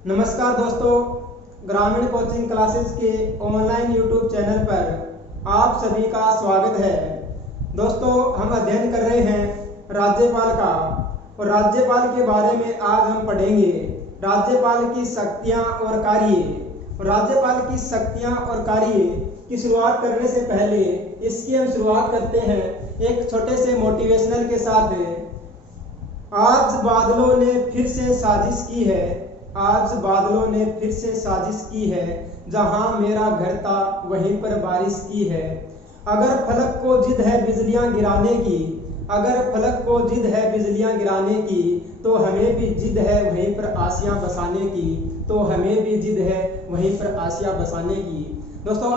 नमस्कार दोस्तों, ग्रामीण कोचिंग क्लासेस के ऑनलाइन यूट्यूब चैनल पर आप सभी का स्वागत है। दोस्तों, हम अध्ययन कर रहे हैं राज्यपाल का और राज्यपाल के बारे में आज हम पढ़ेंगे राज्यपाल की शक्तियां और कार्य। राज्यपाल की शक्तियां और कार्य की शुरुआत करने से पहले इसकी हम शुरुआत करते हैं एक छोटे से मोटिवेशनल के साथ। आज बादलों ने फिर से साजिश की है, आज बादलों ने फिर से साजिश की है, जहां मेरा घर था वहीं पर बारिश की है। अगर फलक को जिद है बिजलियां गिराने की, अगर फलक को जिद है बिजलियां गिराने की, तो हमें भी जिद है वहीं पर आसियां बसाने की, तो हमें भी जिद है वहीं पर आसियां बसाने की। दोस्तों,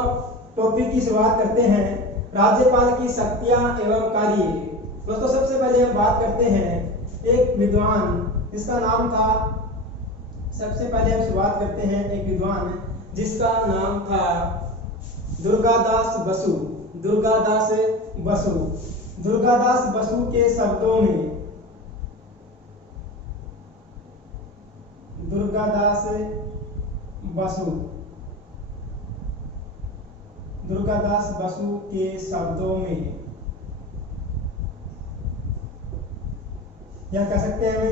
टॉपिक की शुरुआत करते हैं राज्यपाल की शक्तियां एवं कार्य। दोस्तों, सबसे पहले हम बात करते हैं एक विद्वान जिसका नाम था, सबसे पहले हम शुरुआत करते हैं एक विद्वान जिसका नाम था दुर्गादास बसु। दुर्गादास बसु। दुर्गादास बसु के शब्दों में, दुर्गादास बसु, दुर्गादास बसु के शब्दों में या कह सकते हैं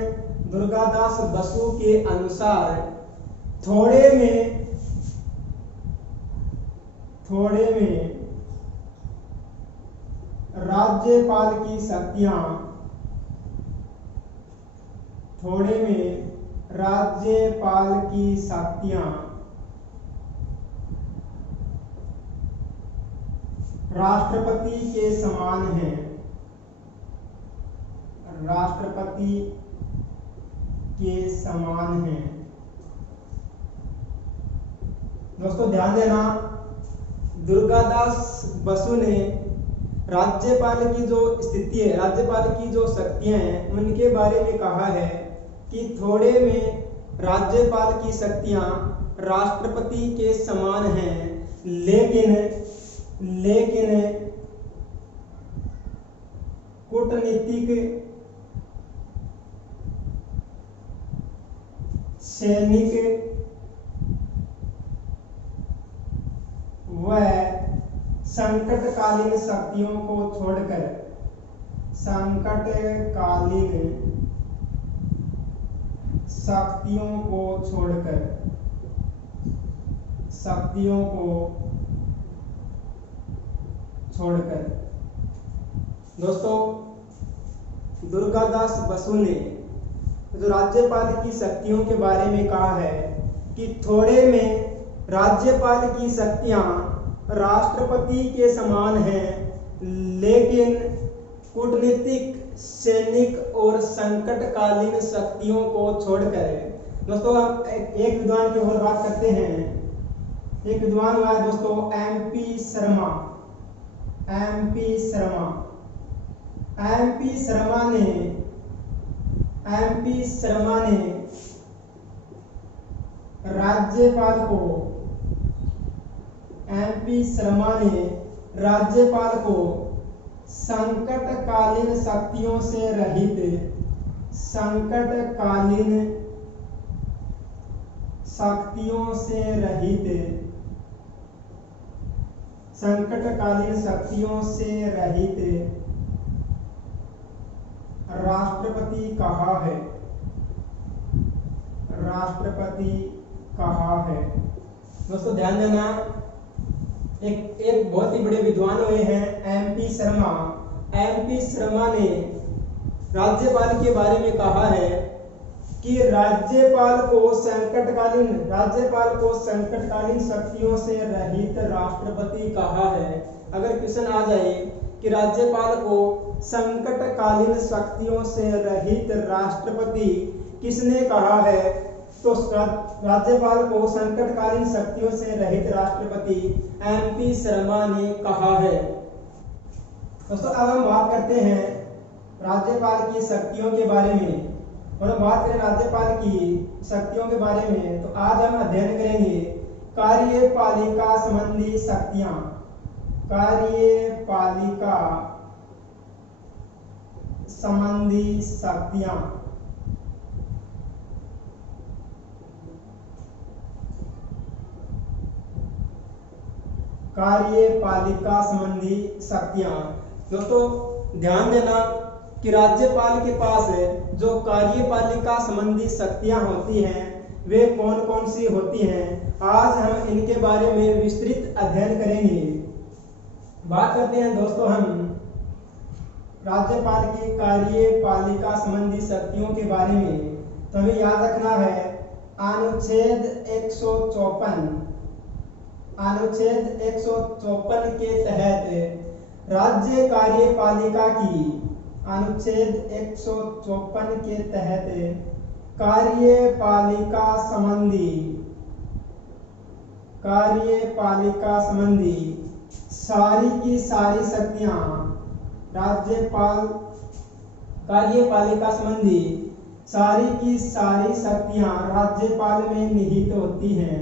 दुर्गादास बसु के अनुसार थोड़े में राज्यपाल की शक्तियां, थोड़े में राज्यपाल की शक्तियां राष्ट्रपति के समान हैं, राष्ट्रपति के समान हैं। दोस्तों, ध्यान देना, दुर्गादास बसु ने राज्यपाल की जो स्थिति है, राज्यपाल की जो शक्तियां हैं, उनके बारे में कहा है कि थोड़े में राज्यपाल की शक्तियां राष्ट्रपति के समान हैं, लेकिन कूटनीतिक, सैनिक व संकटकालीन शक्तियों को छोड़कर, संकटकालीन शक्तियों को छोड़कर, शक्तियों को छोड़कर। दोस्तों, दुर्गादास बसु ने जो राज्यपाल की शक्तियों के बारे में कहा है कि थोड़े में राज्यपाल की शक्तियां राष्ट्रपति के समान हैं, लेकिन कूटनीतिक, सैनिक और संकटकालीन शक्तियों को छोड़कर। दोस्तों, हम एक विद्वान की और बात करते हैं। एक विद्वान हुआ है दोस्तों MP Sharma. MP Sharma, MP Sharma ने राज्यपाल को, एमपी शर्मा ने राज्यपाल को संकटकालीन शक्तियों से रहित, संकटकालीन शक्तियों से रहित, संकटकालीन शक्तियों से रहित राष्ट्रपति कहा है, राष्ट्रपति कहा है। दोस्तों, ध्यान देना, एक बहुत ही बड़े विद्वान हुए हैं एमपी शर्मा। एमपी शर्मा ने राज्यपाल के बारे में कहा है कि राज्यपाल को संकटकालीन शक्तियों से रहित राष्ट्रपति कहा है। अगर क्वेश्चन आ जाए कि राज्यपाल को संकटकालीन शक्तियों से रहित राष्ट्रपति किसने कहा है, तो राज्यपाल को संकटकालीन शक्तियों से रहित राष्ट्रपति एमपी शर्मा ने कहा है। दोस्तों, अब हम बात करते हैं राज्यपाल की शक्तियों के बारे में। और हम बात करें राज्यपाल की शक्तियों के बारे में, तो आज हम अध्ययन करेंगे कार्यपालिका संबंधी शक्तियां। कार्यपालिका संबंधी शक्तियां। कार्यपालिका संबंधी शक्तियां। दोस्तों ध्यान देना कि राज्यपाल के पास जो कार्यपालिका संबंधी शक्तियां होती हैं वे कौन कौन सी होती हैं, आज हम इनके बारे में विस्तृत अध्ययन करेंगे। बात करते हैं दोस्तों हम राज्यपाल की कार्यपालिका संबंधी शक्तियों के बारे में। तो हमें याद रखना है अनुच्छेद 154 के तहत राज्य कार्यपालिका की, अनुच्छेद 154 के तहत कार्यपालिका संबंधी सारी की सारी शक्तियां कार्यपालिका संबंधी सारी की सारी शक्तियां राज्यपाल में निहित होती हैं।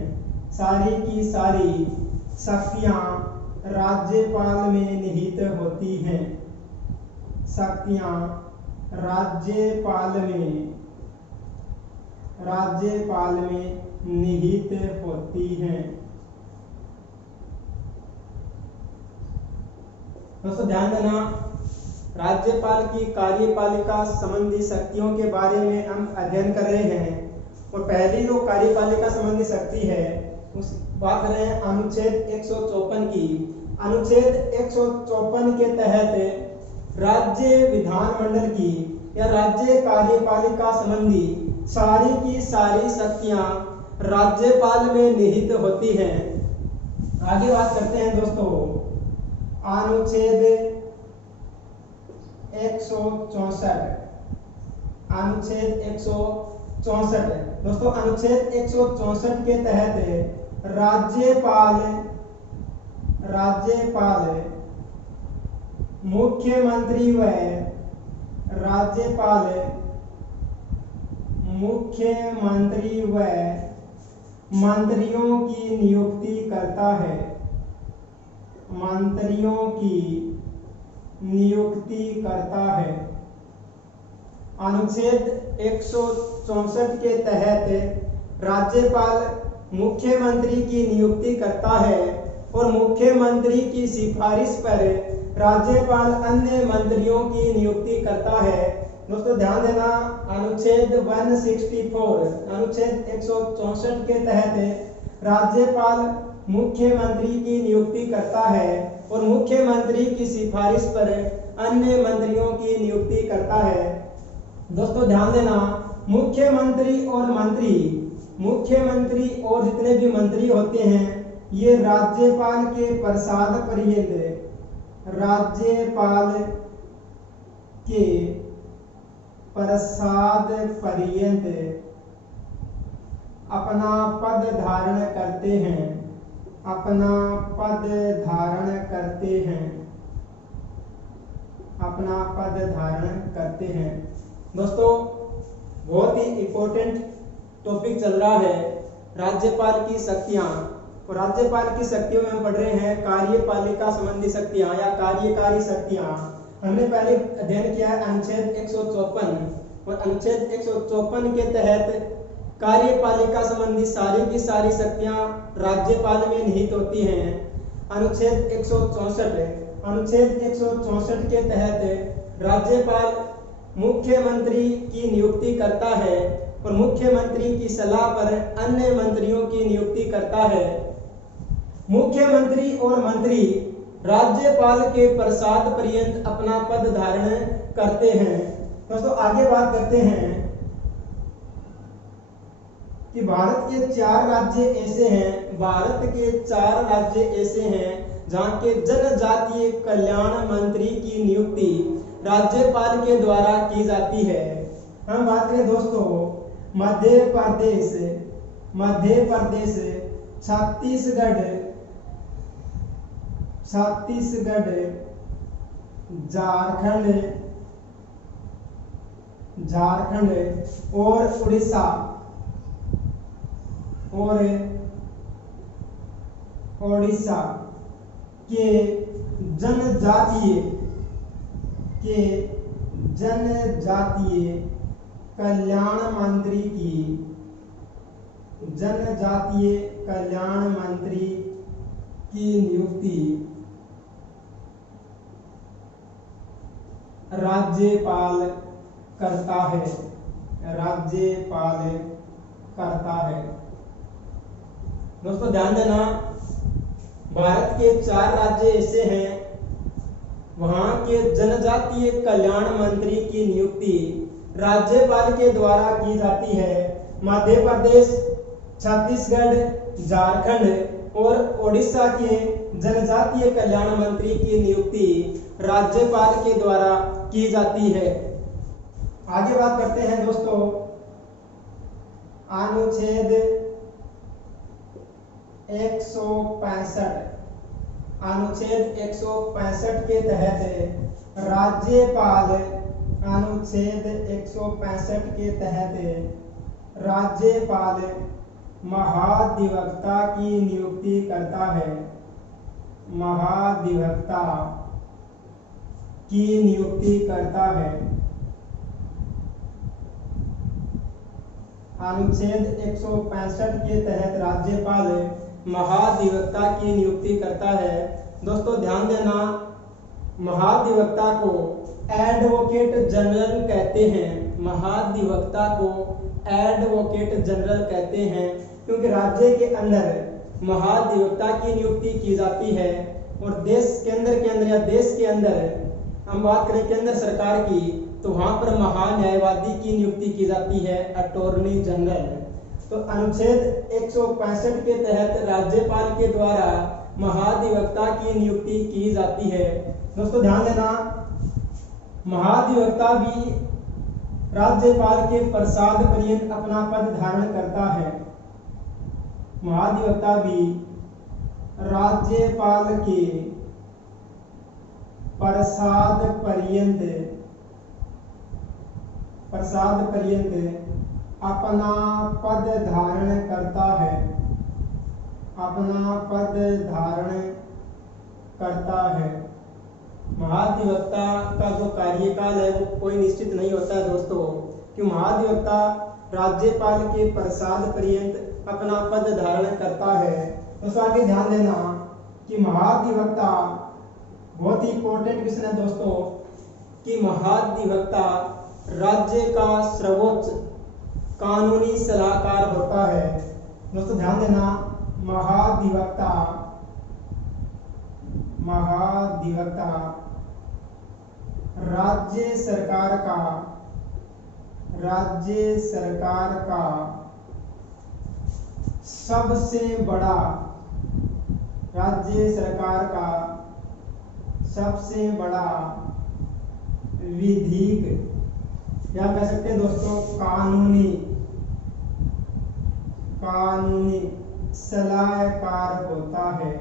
सारी की सारी शक्तियां राज्यपाल में निहित होती हैं। शक्तियां राज्यपाल में निहित होती हैं। दोस्तों ध्यान देना, राज्यपाल की कार्यपालिका संबंधी शक्तियों के बारे में हम अध्ययन कर रहे हैं और पहली जो कार्यपालिका संबंधी शक्ति है उस बात कर रहे हैं अनुच्छेद 154 की। अनुच्छेद 154 के तहत राज्य विधानमंडल की या राज्य कार्यपालिका संबंधी सारी की सारी शक्तियां राज्यपाल में निहित होती हैं। आगे बात करते हैं दोस्तों अनुच्छेद 164। अनुच्छेद 164 दोस्तों, अनुच्छेद 164 के तहत राज्यपाल मुख्यमंत्री व मंत्रियों की नियुक्ति करता है। अनुच्छेद 164 के तहत राज्यपाल मुख्यमंत्री की नियुक्ति करता है और मुख्यमंत्री की सिफारिश पर राज्यपाल अन्य मंत्रियों की नियुक्ति करता है। दोस्तों ध्यान देना, अनुच्छेद 164 अनुच्छेद 164 के तहत राज्यपाल मुख्यमंत्री की नियुक्ति करता है और मुख्यमंत्री की सिफारिश पर अन्य मंत्रियों की नियुक्ति करता है। दोस्तों ध्यान देना, मुख्यमंत्री और जितने भी मंत्री होते हैं ये राज्यपाल के प्रसाद पर्यंत अपना पद धारण करते हैं। दोस्तों बहुत ही इम्पोर्टेंट टॉपिक चल रहा है राज्यपाल की शक्तियां, और राज्यपाल की शक्तियों में हम पढ़ रहे हैं कार्यपालिका संबंधी शक्तियां या कार्यकारी शक्तियां। हमने पहले अध्ययन किया है अनुच्छेद 154 और अनुच्छेद 154 के तहत कार्यपालिका संबंधी सारी की सारी शक्तियां राज्यपाल में निहित होती हैं। अनुच्छेद 164 के तहत राज्यपाल मुख्यमंत्री की नियुक्ति करता है और मुख्यमंत्री की सलाह पर अन्य मंत्रियों की नियुक्ति करता है। मुख्यमंत्री और मंत्री राज्यपाल के प्रसाद पर्यंत अपना पद धारण करते हैं। दोस्तों आगे बात करते हैं कि भारत के 4 राज्य ऐसे हैं जहां के जनजातीय कल्याण मंत्री की नियुक्ति राज्यपाल के द्वारा की जाती है। हम बात करें दोस्तों मध्य प्रदेश, छत्तीसगढ़, झारखंड और उड़ीसा के जनजातीय कल्याण मंत्री की नियुक्ति राज्यपाल करता है। राज्यपाल करता है। दोस्तों ध्यान देना, भारत के 4 राज्य ऐसे हैं वहां के जनजातीय कल्याण मंत्री की नियुक्ति राज्यपाल के द्वारा की जाती है। मध्य प्रदेश, छत्तीसगढ़, झारखंड और ओडिशा के जनजातीय कल्याण मंत्री की नियुक्ति राज्यपाल के द्वारा की जाती है। आगे बात करते हैं दोस्तों, अनुच्छेद 165। अनुच्छेद 165 के तहत राज्यपाल, अनुच्छेद 165 के तहत राज्यपाल महाधिवक्ता की नियुक्ति करता है। महाधिवक्ता की नियुक्ति करता है। अनुच्छेद 165 के तहत राज्यपाल महाधिवक्ता की नियुक्ति करता है। दोस्तों ध्यान देना, महाधिवक्ता को एडवोकेट जनरल कहते हैं। महाधिवक्ता को एडवोकेट जनरल कहते हैं क्योंकि राज्य के अंदर महाधिवक्ता की नियुक्ति की जाती है और देश केंद्र के अंदर या देश के अंदर हम बात करें केंद्र सरकार की तो वहां पर महान्यायवादी की नियुक्ति की जाती है, अटॉर्नी जनरल। तो अनुच्छेद 165 के तहत राज्यपाल के द्वारा महाधिवक्ता की नियुक्ति की जाती है। दोस्तों ध्यान देना, महाधिवक्ता भी राज्यपाल के प्रसाद पर्यंत अपना पद धारण करता है। महाधिवक्ता भी राज्यपाल के प्रसाद पर्यंत अपना पद धारण करता है। अपना पद धारण करता है। महाधिवक्ता का जो कार्यकाल है वो कोई निश्चित नहीं होता है दोस्तों, कि महाधिवक्ता राज्यपाल के प्रसाद पर्यंत अपना पद धारण करता है। तो आगे ध्यान देना कि महाधिवक्ता बहुत ही इंपॉर्टेंट क्वेश्चन है दोस्तों, कि महाधिवक्ता राज्य का सर्वोच्च कानूनी सलाहकार होता है। दोस्तों ध्यान देना, महाधिवक्ता राज्य सरकार का सबसे बड़ा विधिक या कह सकते हैं दोस्तों कानूनी सलाहकार होता है।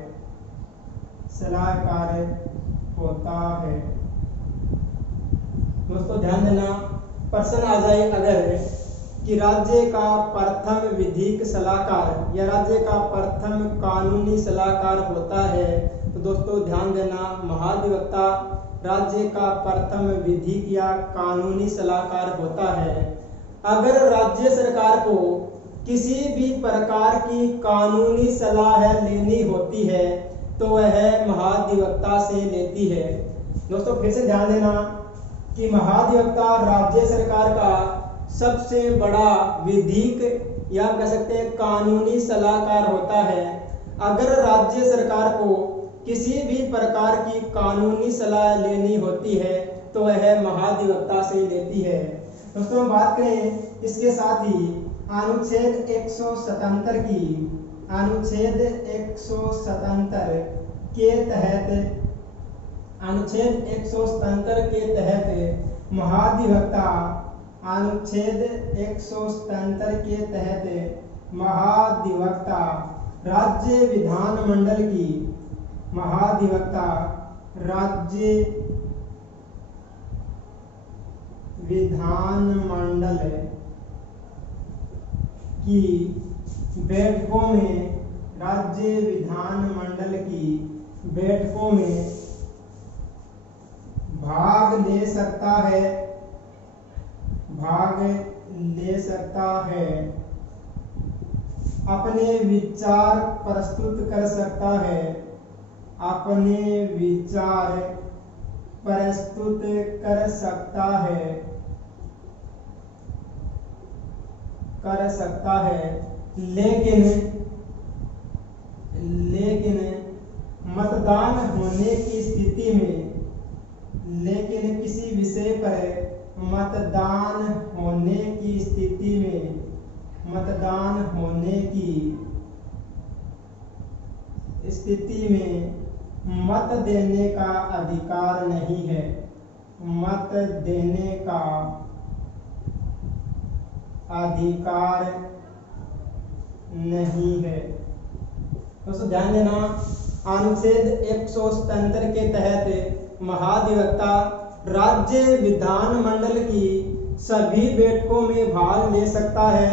दोस्तों ध्यान देना, प्रश्न आ जाए अगर कि राज्य का प्रथम विधिक सलाहकार या राज्य का प्रथम कानूनी सलाहकार होता है, तो दोस्तों ध्यान देना, महाधिवक्ता राज्य का प्रथम विधिक या कानूनी सलाहकार होता है। अगर राज्य सरकार को किसी भी प्रकार की कानूनी सलाह लेनी होती है तो वह महाधिवक्ता से लेती है। दोस्तों फिर से ध्यान देना कि महाधिवक्ता राज्य सरकार का सबसे बड़ा विधिक या कह सकते हैं कानूनी सलाहकार होता है। अगर राज्य सरकार को किसी भी प्रकार की कानूनी सलाह लेनी होती है तो वह महाधिवक्ता से लेती है। दोस्तों हम बात करें इसके साथ ही अनुच्छेद 177 की, अनुच्छेद 177 के तहत, अनुच्छेद 177 के तहत महाधिवक्ता, अनुच्छेद 177 के तहत महाधिवक्ता राज्य विधानमंडल की, महाधिवक्ता राज्य विधानमंडल की बैठकों में, राज्य विधानमंडल की बैठकों में भाग ले सकता है, अपने विचार प्रस्तुत कर सकता है, अपने विचार प्रस्तुत कर सकता है, लेकिन मतदान होने की स्थिति में, किसी विषय पर मतदान होने की स्थिति में मत देने का अधिकार नहीं है। मत देने का अधिकार नहीं है। दोस्तों ध्यान देना, अनुच्छेद 177 के तहत महाधिवक्ता राज्य विधानमंडल की सभी बैठकों में भाग ले सकता है,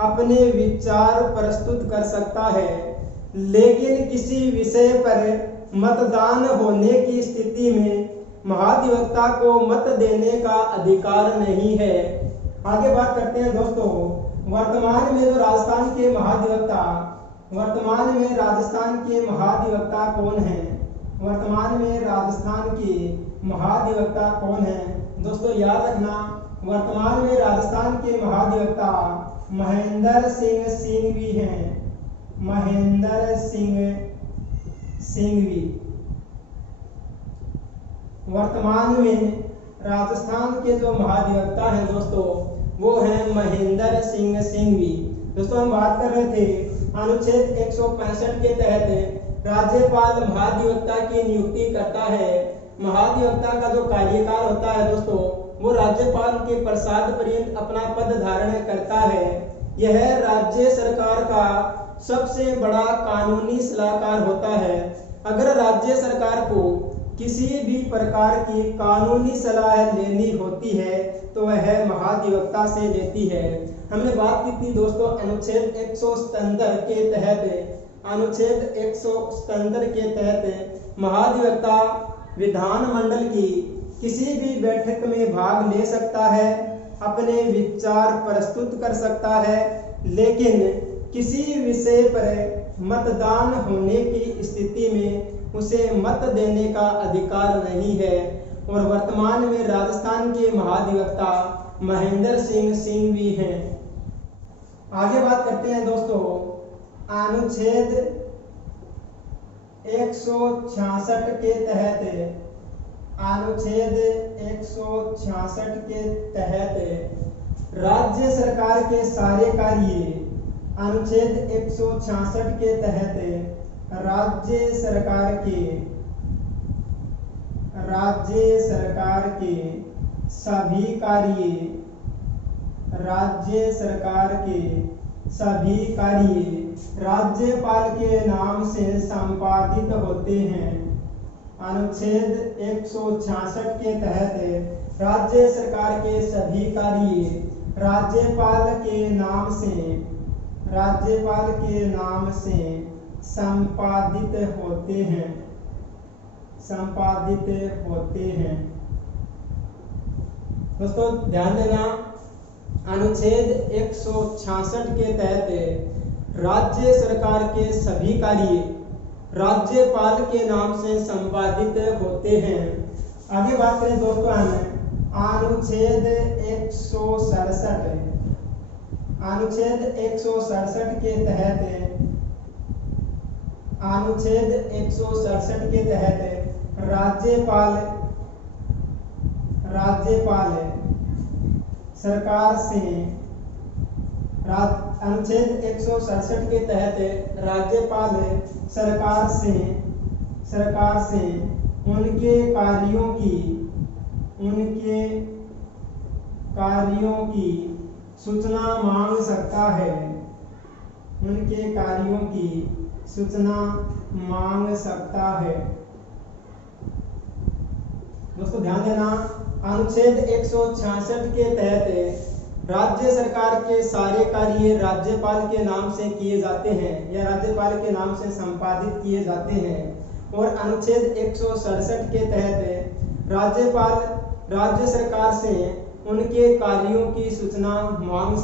अपने विचार प्रस्तुत कर सकता है, लेकिन किसी विषय पर मतदान होने की स्थिति में महाधिवक्ता को मत देने का अधिकार नहीं है। आगे बात करते हैं दोस्तों, वर्तमान में राजस्थान के महाधिवक्ता कौन हैं? वर्तमान में राजस्थान के महाधिवक्ता कौन हैं? दोस्तों याद रखना, वर्तमान में राजस्थान के महाधिवक्ता महेंद्र सिंह सिंघवी हैं। महेंद्र सिंह सिंघवी वर्तमान में राजस्थान के जो महाधिवक्ता हैं दोस्तों, वो हैं महेंद्र सिंह सिंघवी। दोस्तों हम बात कर रहे थे अनुच्छेद 165 के तहत राज्यपाल महाधिवक्ता की नियुक्ति करता है। महाधिवक्ता का जो कार्यकाल होता है दोस्तों, वो राज्यपाल के प्रसाद पर्यंत अपना पद धारण करता है। यह राज्य सरकार का सबसे बड़ा कानूनी सलाहकार होता है। अगर राज्य सरकार को किसी भी प्रकार की कानूनी सलाह लेनी होती है तो वह महाधिवक्ता से लेती है। हमने बात की थी दोस्तों अनुच्छेद 177 के तहत महाधिवक्ता विधानमंडल की किसी भी बैठक में भाग ले सकता है, अपने विचार प्रस्तुत कर सकता है, लेकिन किसी विषय पर मतदान होने की स्थिति में उसे मत देने का अधिकार नहीं है। और वर्तमान में राजस्थान के महाधिवक्ता महेंद्र सिंह सिंघवी हैं। आगे बात करते हैं दोस्तों, अनुच्छेद 166 के तहत राज्य सरकार के सारे कार्य, अनुच्छेद 166 के तहत राज्य सरकार के सभी कार्य राज्यपाल के नाम से संपादित होते हैं। अनुच्छेद 166 के तहत राज्य सरकार के सभी कार्य राज्यपाल के नाम से संपादित होते हैं। दोस्तों ध्यान देना, अनुच्छेद 166 के तहत राज्य सरकार के सभी कार्य राज्यपाल के नाम से संपादित होते हैं। आगे बात करें दोस्तों हम अनुच्छेद 167 के तहत राज्यपाल सरकार से अनुच्छेद 167 के तहत राज्यपाल सरकार से उनके कार्यों की सूचना मांग सकता है। दोस्तों ध्यान देना, अनुच्छेद 166 के तहत राज्य सरकार के सारे कार्य राज्यपाल के नाम से किए जाते हैं या राज्यपाल के नाम से संपादित किए जाते हैं। और अनुच्छेद 167 के तहत राज्यपाल राज्य सरकार से उनके कार्यों की सूचना मांग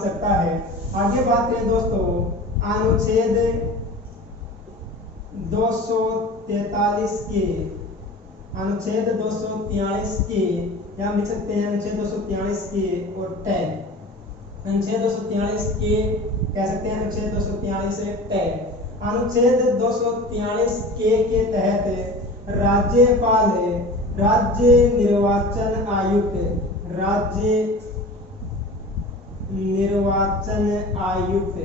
सकता है। आगे बात करें दोस्तों अनुच्छेद 243 के अनुच्छेद 243 के, या हम लिख सकते हैं अनुच्छेद 243 के और टैग। अनुच्छेद 243 के कह सकते हैं, अनुच्छेद 243 टैग। अनुच्छेद 243 के तहत राज्यपाल, राज्य निर्वाचन आयुक्त, राज्य निर्वाचन आयुक्त,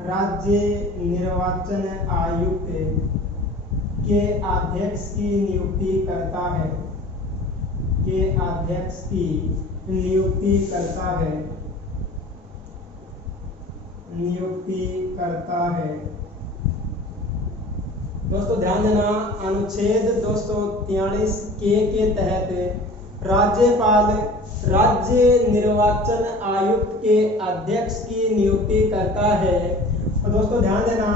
राज्य निर्वाचन आयुक्त के अध्यक्ष की नियुक्ति करता है, के अध्यक्ष की नियुक्ति करता है, नियुक्ति करता है। दोस्तों ध्यान देना, अनुच्छेद 243 के तहत राज्यपाल राज्य निर्वाचन आयुक्त के अध्यक्ष की नियुक्ति करता है। तो दोस्तों ध्यान देना,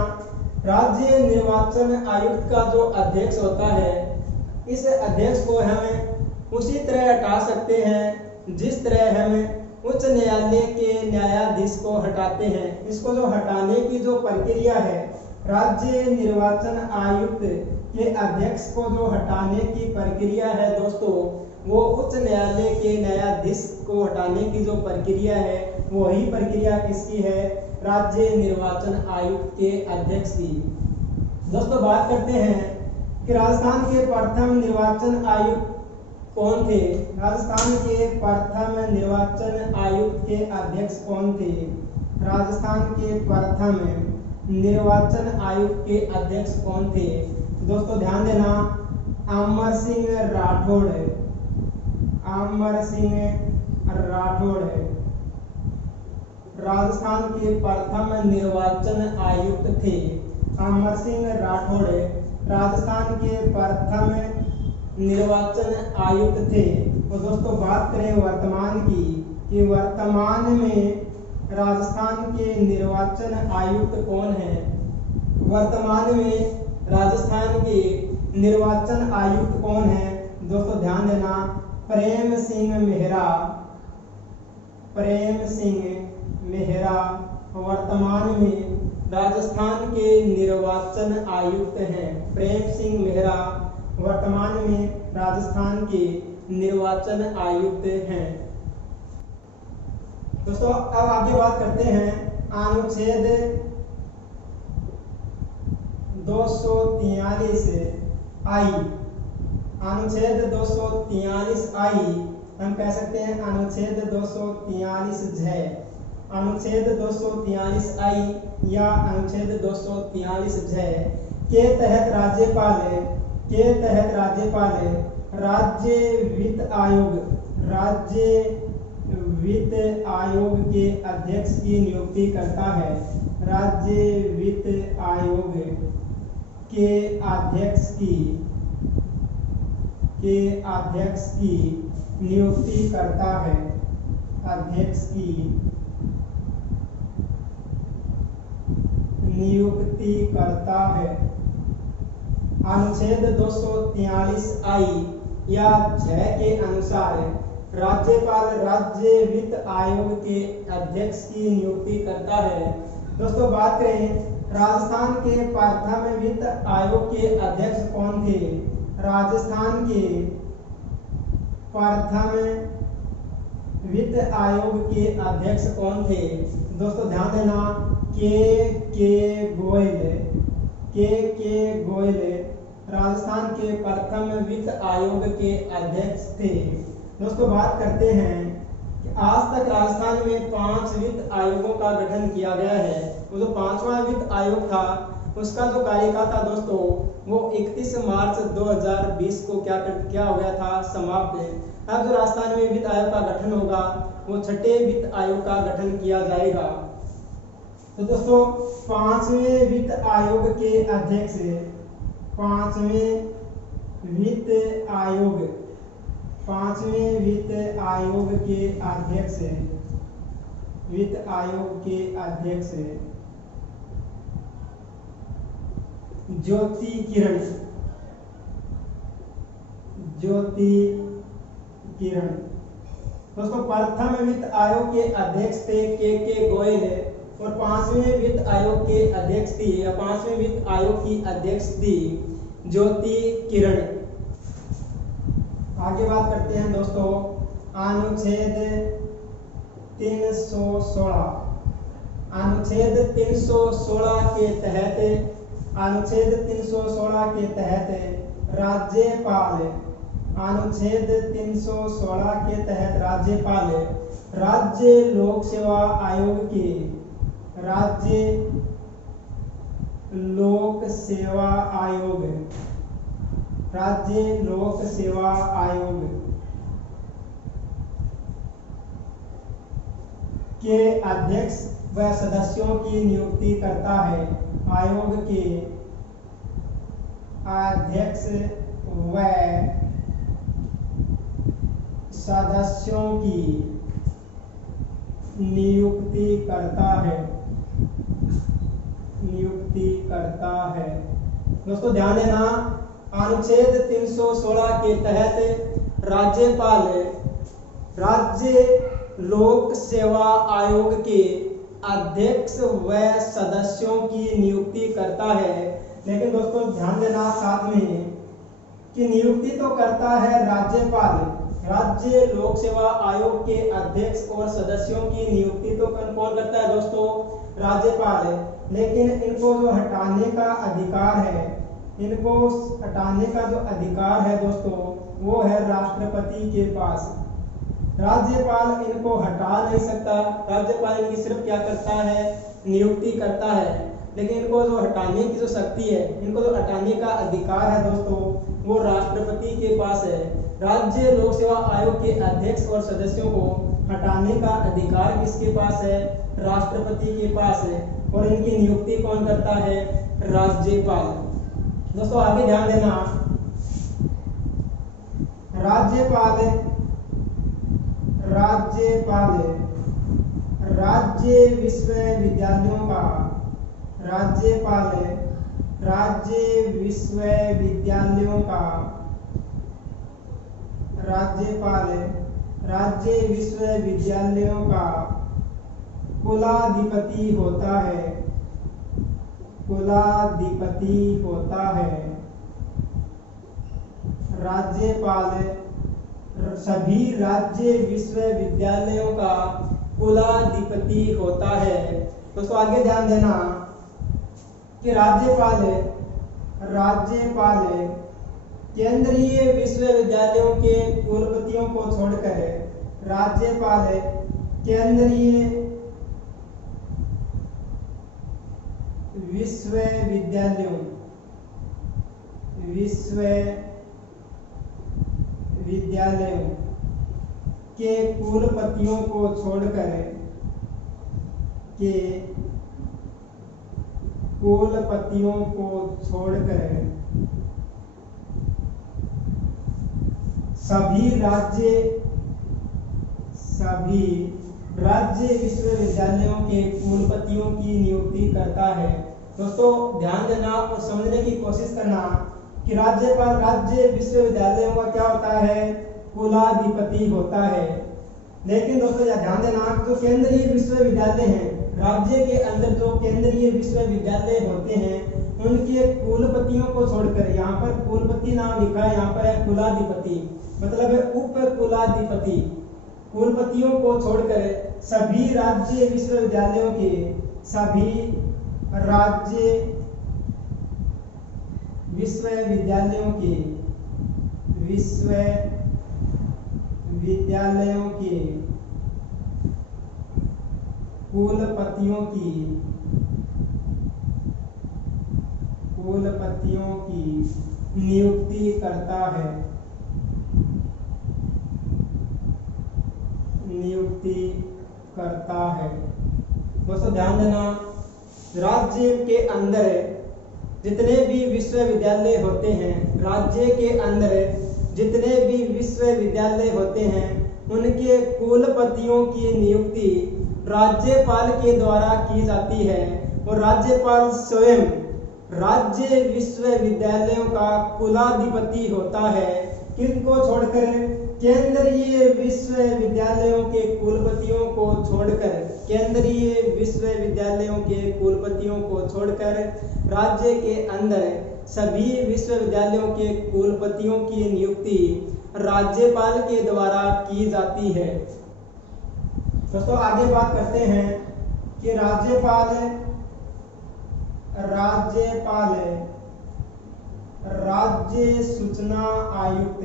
राज्य निर्वाचन आयुक्त का जो अध्यक्ष होता है, इस अध्यक्ष को हम उसी तरह हटा सकते हैं जिस तरह हम उच्च न्यायालय के न्यायाधीश को हटाते हैं। इसको जो हटाने की जो प्रक्रिया है, राज्य निर्वाचन आयुक्त के अध्यक्ष को जो हटाने की प्रक्रिया है दोस्तों, वो उच्च न्यायालय के न्यायाधीश को हटाने की जो प्रक्रिया है, वही प्रक्रिया किसकी है? राज्य निर्वाचन आयुक्त के अध्यक्ष की। दोस्तों बात करते हैं कि राजस्थान के प्रथम निर्वाचन आयुक्त कौन थे? राजस्थान के प्रथम निर्वाचन आयुक्त के अध्यक्ष कौन थे? राजस्थान के प्रथम निर्वाचन आयुक्त के अध्यक्ष कौन थे? दोस्तों ध्यान देना, अमर सिंह राठौड़, अमर सिंह राठौड़ राजस्थान के प्रथम निर्वाचन आयुक्त थे। अमर सिंह राठौड़ राजस्थान के प्रथम निर्वाचन आयुक्त थे। तो दोस्तों बात करें वर्तमान की, कि वर्तमान में राजस्थान के निर्वाचन आयुक्त कौन है? वर्तमान में राजस्थान के निर्वाचन आयुक्त कौन है? दोस्तों ध्यान देना, प्रेम सिंह मेहरा, प्रेम सिंह मेहरा वर्तमान में राजस्थान के निर्वाचन आयुक्त हैं। प्रेम सिंह मेहरा वर्तमान में राजस्थान के निर्वाचन आयुक्त हैं। दोस्तों अब आगे बात करते हैं अनुच्छेद 243 आई। अनुच्छेद 243 आई हम कह सकते हैं अनुच्छेद 243 झ, अनुच्छेद 243 आई या अनुच्छेद 243 झ के तहत राज्यपाल राज्य वित्त आयोग, राज्य वित्त आयोग के अध्यक्ष की नियुक्ति करता है। राज्य वित्त आयोग के अध्यक्ष की नियुक्ति करता है, अध्यक्ष की नियुक्ति करता है। अनुच्छेद 243 आई या झ के अनुसार राज्यपाल राज्य वित्त आयोग के अध्यक्ष की नियुक्ति करता है। दोस्तों बात करें राजस्थान के प्रथम वित्त आयोग के अध्यक्ष कौन थे? राजस्थान के प्रथम वित्त आयोग के अध्यक्ष कौन थे? दोस्तों ध्यान देना, के गोयल राजस्थान के प्रथम वित्त आयोग के अध्यक्ष थे। दोस्तों बात करते हैं कि आज तक राजस्थान में 5 वित्त आयोगों का गठन किया गया है। वो जो 5वां वित्त आयोग था, उसका जो कार्यकाल था दोस्तों, वो 31 मार्च 2020 को क्या हो गया था? समाप्त। अब जो राजस्थान में वित्त आयोग का गठन होगा, वो 6ठे वित्त आयोग का गठन किया जाएगा। तो दोस्तों 5वें वित्त आयोग के अध्यक्ष, 5वें वित्त आयोग के अध्यक्ष, वित्त आयोग के अध्यक्ष ज्योति किरण। दोस्तों प्रथम वित्त आयोग के अध्यक्ष थे के गोयल और 5वें वित्त आयोग के अध्यक्ष थी या 5वें वित्त आयोग की अध्यक्ष थी ज्योति किरण। आगे बात करते हैं दोस्तों अनुच्छेद 316। अनुच्छेद 316 के तहत राज्यपाल, अनुच्छेद 316 के तहत राज्यपाल राज्य लोक सेवा आयोग के, राज्य लोक सेवा आयोग, राज्य लोक सेवा आयोग के अध्यक्ष व सदस्यों की नियुक्ति करता है। आयोग के अध्यक्ष व सदस्यों की नियुक्ति करता है। दोस्तों ध्यान देना, अनुच्छेद 316 के तहत राज्यपाल राज्य लोक सेवा आयोग के अध्यक्ष व सदस्यों की नियुक्ति करता है। लेकिन दोस्तों ध्यान देना साथ में कि नियुक्ति तो करता है राज्यपाल, राज्य लोक सेवा आयोग के अध्यक्ष और सदस्यों की नियुक्ति तो कौन करता है दोस्तों? राज्यपाल। लेकिन इनको जो हटाने का अधिकार है, इनको हटाने का जो अधिकार है दोस्तों वो है राष्ट्रपति के पास। राज्यपाल इनको हटा नहीं सकता, राज्यपाल इनकी सिर्फ क्या करता है? नियुक्ति करता है। लेकिन इनको जो हटाने की जो शक्ति है, इनको जो हटाने का अधिकार है दोस्तों वो राष्ट्रपति के पास है। राज्य लोक सेवा आयोग के अध्यक्ष और सदस्यों को हटाने का अधिकार किसके पास है? राष्ट्रपति के पास है। और इनकी नियुक्ति कौन करता है? राज्यपाल। दोस्तों आगे ध्यान देना, राज्यपाल राज्य विश्वविद्यालयों का, राज्यपाल राज्य विश्वविद्यालयों का, राज्यपाल राज्य विश्वविद्यालयों का कुलाधिपति होता है, कुलाधिपति होता है। राज्यपाल सभी राज्य विश्वविद्यालयों का कुलाधिपति होता है। दोस्तों आगे ध्यान देना कि राज्यपाल केंद्रीय विश्वविद्यालयों के कुलपतियों को छोड़कर, राज्यपाल केंद्रीय विश्वविद्यालयों के कुलपतियों को छोड़कर सभी राज्य विश्वविद्यालयों के कुलपतियों की नियुक्ति करता है। दोस्तों ध्यान देना और समझने की कोशिश करना कि राज्यपाल राज्य विश्वविद्यालयों का क्या होता है? कुलाधिपति होता है। लेकिन दोस्तों ध्यान देना जो केंद्रीय विश्वविद्यालय हैं, राज्य के अंदर जो केंद्रीय विश्वविद्यालय होते हैं उनके कुलपतियों को छोड़कर, यहाँ पर कुलपति नाम लिखा है, यहाँ पर है कुलाधिपति, मतलब है उप कुलाधिपति। कुलपतियों को छोड़कर सभी राज्य विश्वविद्यालयों के, सभी राज्य विश्वविद्यालयों के कुलपतियों की नियुक्ति करता है। दोस्तों ध्यान देना, राज्य के अंदर जितने भी विश्वविद्यालय होते हैं, राज्य के अंदर जितने भी विश्वविद्यालय होते हैं उनके कुलपतियों की नियुक्ति राज्यपाल के द्वारा की जाती है। और राज्यपाल स्वयं राज्य विश्वविद्यालयों का कुलाधिपति होता है। किनको छोड़कर? केंद्रीय विश्वविद्यालयों के कुलपतियों को छोड़कर, केंद्रीय विश्वविद्यालय विश्वविद्यालयों के कुलपतियों को छोड़कर राज्य के अंदर सभी विश्वविद्यालयों के कुलपतियों की नियुक्ति राज्यपाल के द्वारा की जाती है। दोस्तों आगे बात करते हैं कि राज्य सूचना आयुक्त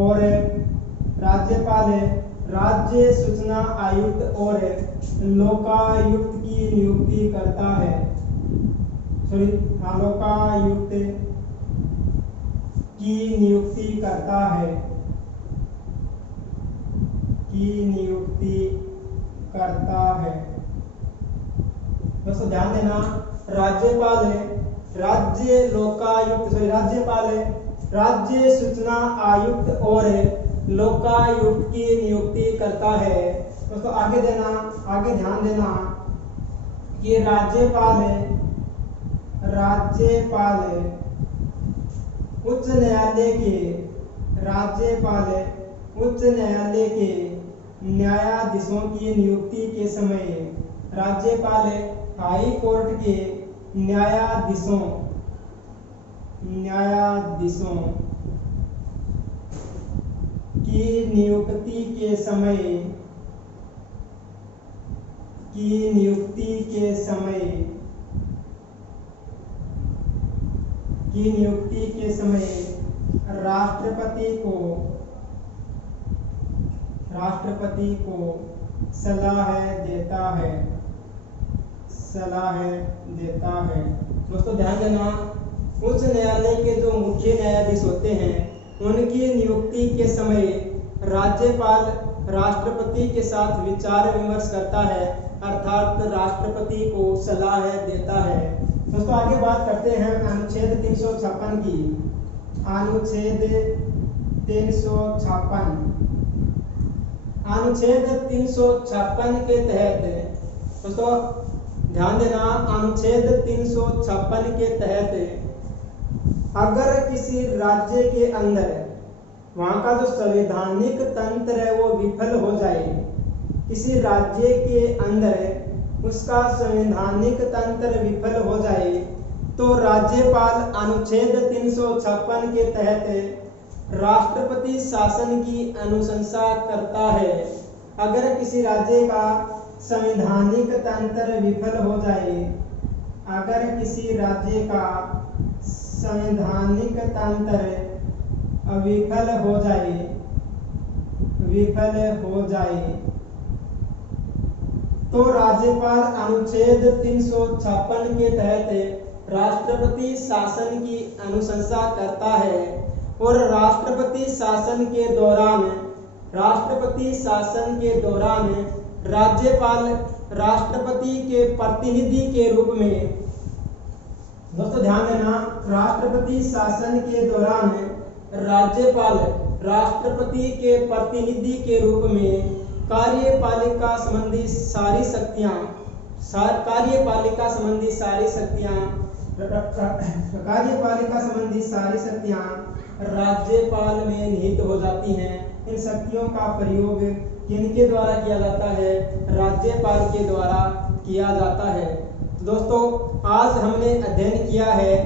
और राज्य सूचना आयुक्त और लोकायुक्त की नियुक्ति करता है। लोकायुक्त की नियुक्ति करता है। दोस्तों ध्यान देना, राज्यपाल राज्य सूचना आयुक्त और लोकायुक्त की नियुक्ति करता है। दोस्तों आगे ध्यान देना कि राज्यपाल उच्च न्यायालय के न्यायाधीशों की नियुक्ति के समय राज्यपाल हाई कोर्ट के न्यायाधीशों की नियुक्ति के समय राष्ट्रपति को सलाह देता है। दोस्तों ध्यान देना, उच्च न्यायालय के जो मुख्य न्यायाधीश होते हैं उनकी नियुक्ति के समय राज्यपाल राष्ट्रपति के साथ विचार विमर्श करता है, अर्थात राष्ट्रपति को सलाह देता है। दोस्तों आगे बात करते हैं अनुच्छेद 356 की। अनुच्छेद 356 के तहत, दोस्तों ध्यान देना, अनुच्छेद 356 के तहत अगर किसी राज्य के अंदर वहाँ का जो संवैधानिक तंत्र है वो विफल हो जाए, किसी राज्य के अंदर उसका संवैधानिक तंत्र विफल हो जाए, तो राज्यपाल अनुच्छेद 356 के तहत राष्ट्रपति शासन की अनुशंसा करता है। अगर किसी राज्य का संवैधानिक तंत्र विफल हो जाए, विफल हो जाए तो राज्यपाल अनुच्छेद 356 के तहत राष्ट्रपति शासन की अनुशंसा करता है और राष्ट्रपति शासन के दौरान राज्यपाल राष्ट्रपति के प्रतिनिधि के रूप में, दोस्तों ध्यान देना, राष्ट्रपति शासन के दौरान राज्यपाल राष्ट्रपति के प्रतिनिधि के रूप में कार्यपालिका संबंधी सारी शक्तियां राज्यपाल में निहित हो जाती हैं। इन शक्तियों का प्रयोग किनके द्वारा किया जाता है? राज्यपाल के द्वारा किया जाता है। दोस्तों आज हमने अध्ययन किया है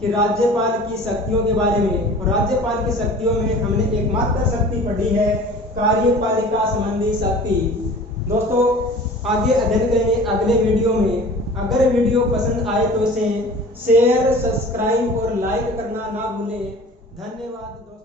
कि राज्यपाल की शक्तियों के बारे में, और राज्यपाल की शक्तियों में हमने एकमात्र शक्ति पढ़ी है कार्यपालिका संबंधी शक्ति। दोस्तों आगे अध्ययन करेंगे अगले वीडियो में। अगर वीडियो पसंद आए तो इसे शेयर, सब्सक्राइब और लाइक करना ना भूलें। धन्यवाद दोस्तों।